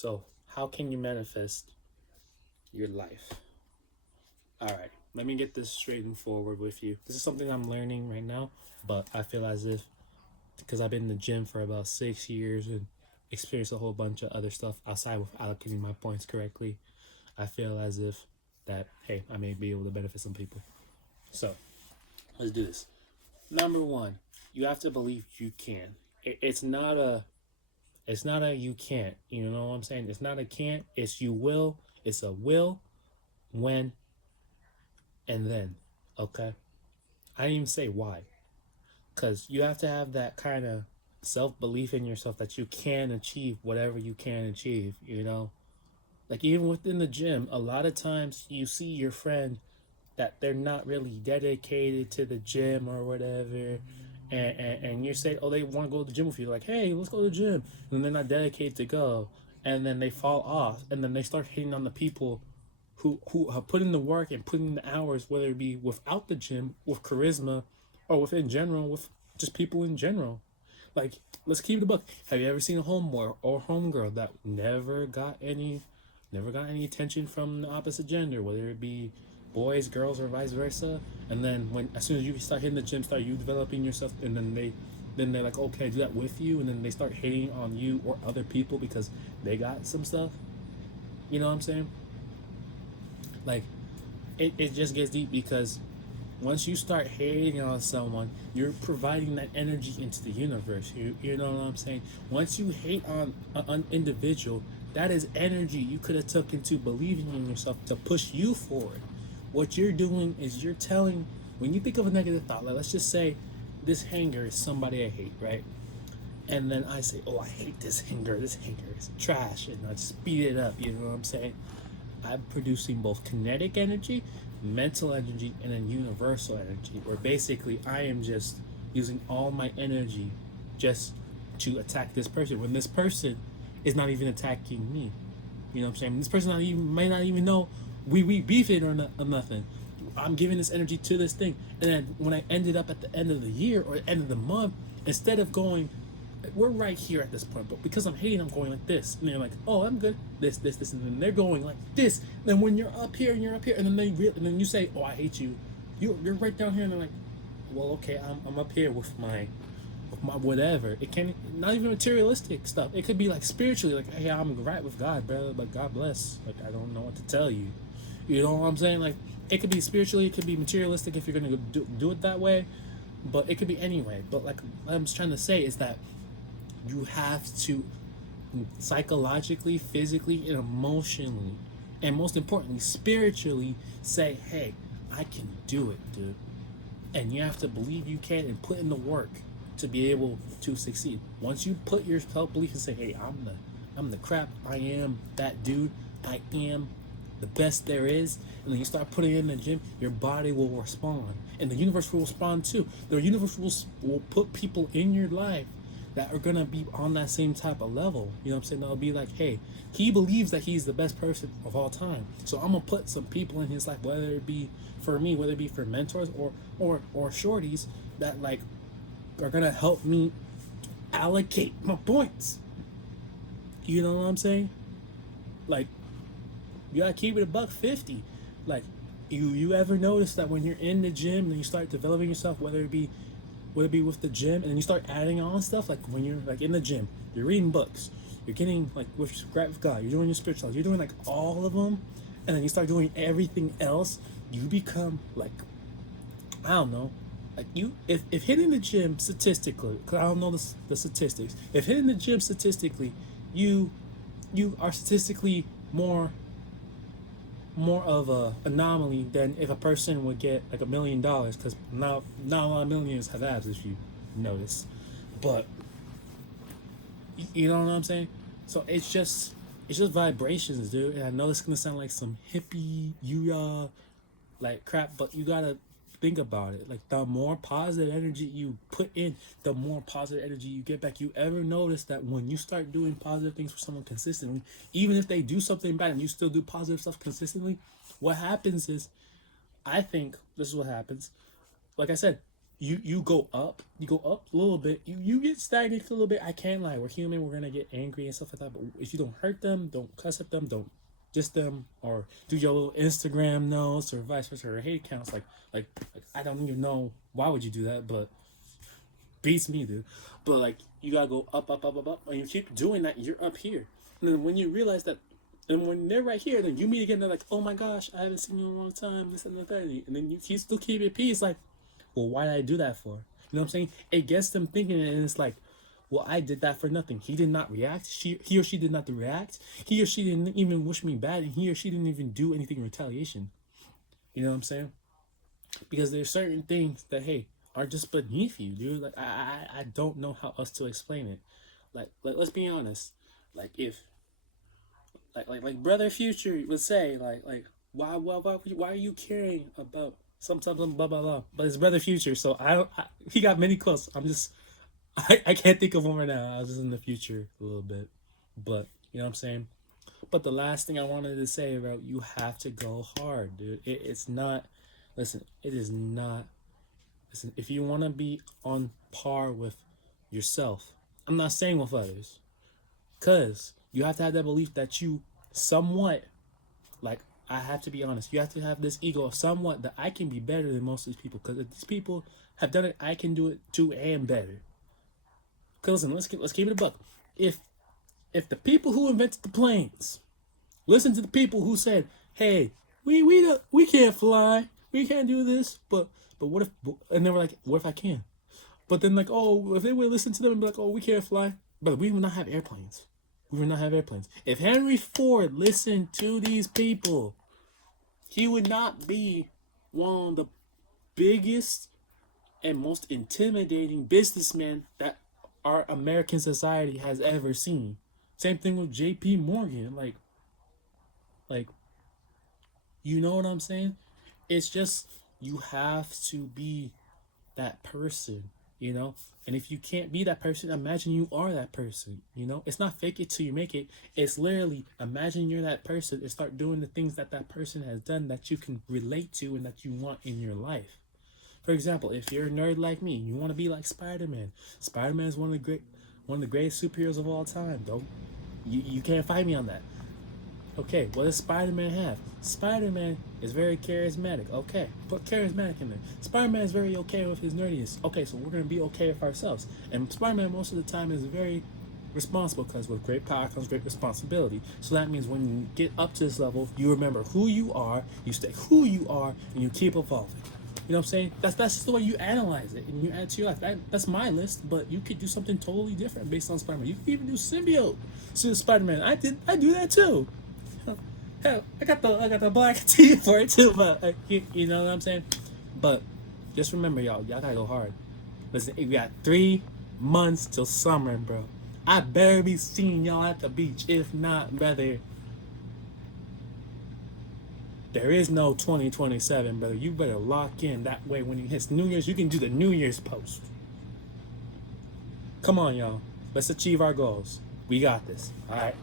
So, how can you manifest your life? All right, let me get this straight and forward with you. This is something I'm learning right now, but I feel as if because I've been in the gym for about 6 years and experienced a whole bunch of other stuff outside with allocating my points correctly, I feel as if that, hey, I may be able to benefit some people. So, let's do this. Number one, you have to believe you can. It's not a you can't. You know what I'm saying? It's not a can't. It's you will. It's a will, when, and then. Okay. I didn't even say why, because you have to have that kind of self belief in yourself that you can achieve whatever you can achieve. Like even within the gym, a lot of times you see your friend that they're not really dedicated to the gym or whatever. And you say, oh, they want to go to the gym with you. Like, hey, let's go to the gym. And they're not dedicated to go. And then they fall off. And then they start hitting on the people who have put in the work and put in the hours, whether it be without the gym, with charisma, or with in general, with just people in general. Like, let's keep it a buck. Have you ever seen a homeboy or homegirl that never got any attention from the opposite gender, whether it be boys, girls, or vice versa? And then as soon as you start hitting the gym, start you developing yourself, and then they're like, okay, do that with you, and then they start hating on you or other people because they got some stuff. You know what I'm saying? Like, it just gets deep because once you start hating on someone, you're providing that energy into the universe. You know what I'm saying? Once you hate on an individual, that is energy you could have took into believing in yourself to push you forward. What you're doing is you're telling, when you think of a negative thought, like let's just say this hanger is somebody I hate, right? And then I say, oh, I hate this hanger. This hanger is trash. And I speed it up. You know what I'm saying? I'm producing both kinetic energy, mental energy, and then universal energy, where basically I am just using all my energy just to attack this person when this person is not even attacking me. You know what I'm saying? This person might not even know we beefing or nothing. I'm giving this energy to this thing, and then when I ended up at the end of the year or end of the month, instead of going, we're right here at this point, but because I'm hating, I'm going like this, and they're like, oh, I'm good, this, and then they're going like this. And then when you're up here and you're up here, and then and then you say, oh, I hate you, you're right down here, and they're like, well, okay, I'm up here with my whatever. It can not even materialistic stuff. It could be like spiritually, like, hey, I'm right with God, bro. Like, God bless. Like, I don't know what to tell you. You know what I'm saying? Like, it could be spiritually, it could be materialistic if you're gonna do it that way, but it could be anyway. But like, what I'm trying to say is that you have to psychologically, physically, and emotionally, and most importantly, spiritually, say, hey, I can do it, dude. And you have to believe you can and put in the work to be able to succeed. Once you put your self belief and say, hey, I'm the crap, I am that dude, I am the best there is, and then you start putting it in the gym, your body will respond. And the universe will respond too. The universe will put people in your life that are gonna be on that same type of level. You know what I'm saying? They'll be like, hey, he believes that he's the best person of all time. So I'm gonna put some people in his life, whether it be for me, whether it be for mentors or shorties that like are gonna help me allocate my points. You know what I'm saying? Like, you gotta keep it a buck 50. Like, you ever notice that when you're in the gym and you start developing yourself, whether it be with the gym, and then you start adding on stuff, like when you're like in the gym, you're reading books, you're getting like with God, you're doing your spiritual life, you're doing like all of them, and then you start doing everything else, you become like, I don't know, like if hitting the gym statistically, because I don't know the statistics, if hitting the gym statistically, you you are statistically more of a anomaly than if a person would get like $1 million, because not a lot of millionaires have abs, if you notice. But you know what I'm saying? So it's just vibrations, dude. And I know it's gonna sound like some hippie like crap, but you gotta think about it. Like, the more positive energy you put in, the more positive energy you get back. You ever notice that when you start doing positive things for someone consistently, even if they do something bad and you still do positive stuff consistently, what happens is, I think this is what happens. Like I said, you go up, a little bit. You get stagnant a little bit. I can't lie. We're human. We're gonna get angry and stuff like that. But if you don't hurt them, don't cuss at them, don't diss them, or do your little Instagram notes or vice versa or hate accounts. Like I don't even know why would you do that, but beats me, dude. But like you gotta go up, up, up, up, up, and you keep doing that. You're up here, and then when you realize that. And when they're right here, then you meet again. They're like, "Oh my gosh, I haven't seen you in a long time." This and that, and then you still keep your peace. Like, well, why did I do that for? You know what I'm saying? It gets them thinking, and it's like, well, I did that for nothing. He did not react. He or she did not react. He or she didn't even wish me bad, and he or she didn't even do anything in retaliation. You know what I'm saying? Because there's certain things that are just beneath you, dude. Like I don't know how else to explain it. Like let's be honest. Like if like brother Future would say like why are you caring about something blah blah blah, but it's brother Future, so he got many quotes. I can't think of one right now. I was just in the future a little bit, but you know what I'm saying. But the last thing I wanted to say about, you have to go hard, dude. It's not, listen, it is not, listen, if you want to be on par with yourself, I'm not saying with others, because you have to have that belief that you somewhat, like, I have to be honest, you have to have this ego somewhat that I can be better than most of these people, because if these people have done it, I can do it too and better. Because listen, let's keep it a buck. If the people who invented the planes listen to the people who said, "Hey, we can't fly, we can't do this," but what if? And they were like, "What if I can?" But then like, oh, if they would listen to them and be like, "Oh, we can't fly," but we would not have airplanes. We would not have airplanes. If Henry Ford listened to these people, he would not be one of the biggest and most intimidating businessmen that our American society has ever seen. Same thing with J.P. Morgan. Like, you know what I'm saying? It's just, you have to be that person, you know? And if you can't be that person, imagine you are that person, you know? It's not fake it till you make it. It's literally, imagine you're that person and start doing the things that that person has done that you can relate to and that you want in your life. For example, if you're a nerd like me, you want to be like Spider-Man. Spider-Man is one of the greatest superheroes of all time. Don't you can't fight me on that. Okay, what does Spider-Man have? Spider-Man is very charismatic. Okay, put charismatic in there. Spider-Man is very okay with his nerdiness. Okay, so we're gonna be okay with ourselves. And Spider-Man most of the time is very responsible, because with great power comes great responsibility. So that means when you get up to this level, you remember who you are, you stay who you are, and you keep evolving. You know what I'm saying? That's just the way you analyze it and you add to your life. That's my list, but you could do something totally different based on Spider-Man. You could even do symbiote to Spider-Man. I do that too. Hell, I got the black tee for it too, but you know what I'm saying? But just remember, y'all gotta go hard. Listen, we got 3 months till summer, bro. I better be seeing y'all at the beach. If not, brother, there is no 2027, brother. You better lock in. That way, when it hits New Year's, you can do the New Year's post. Come on, y'all. Let's achieve our goals. We got this. All right.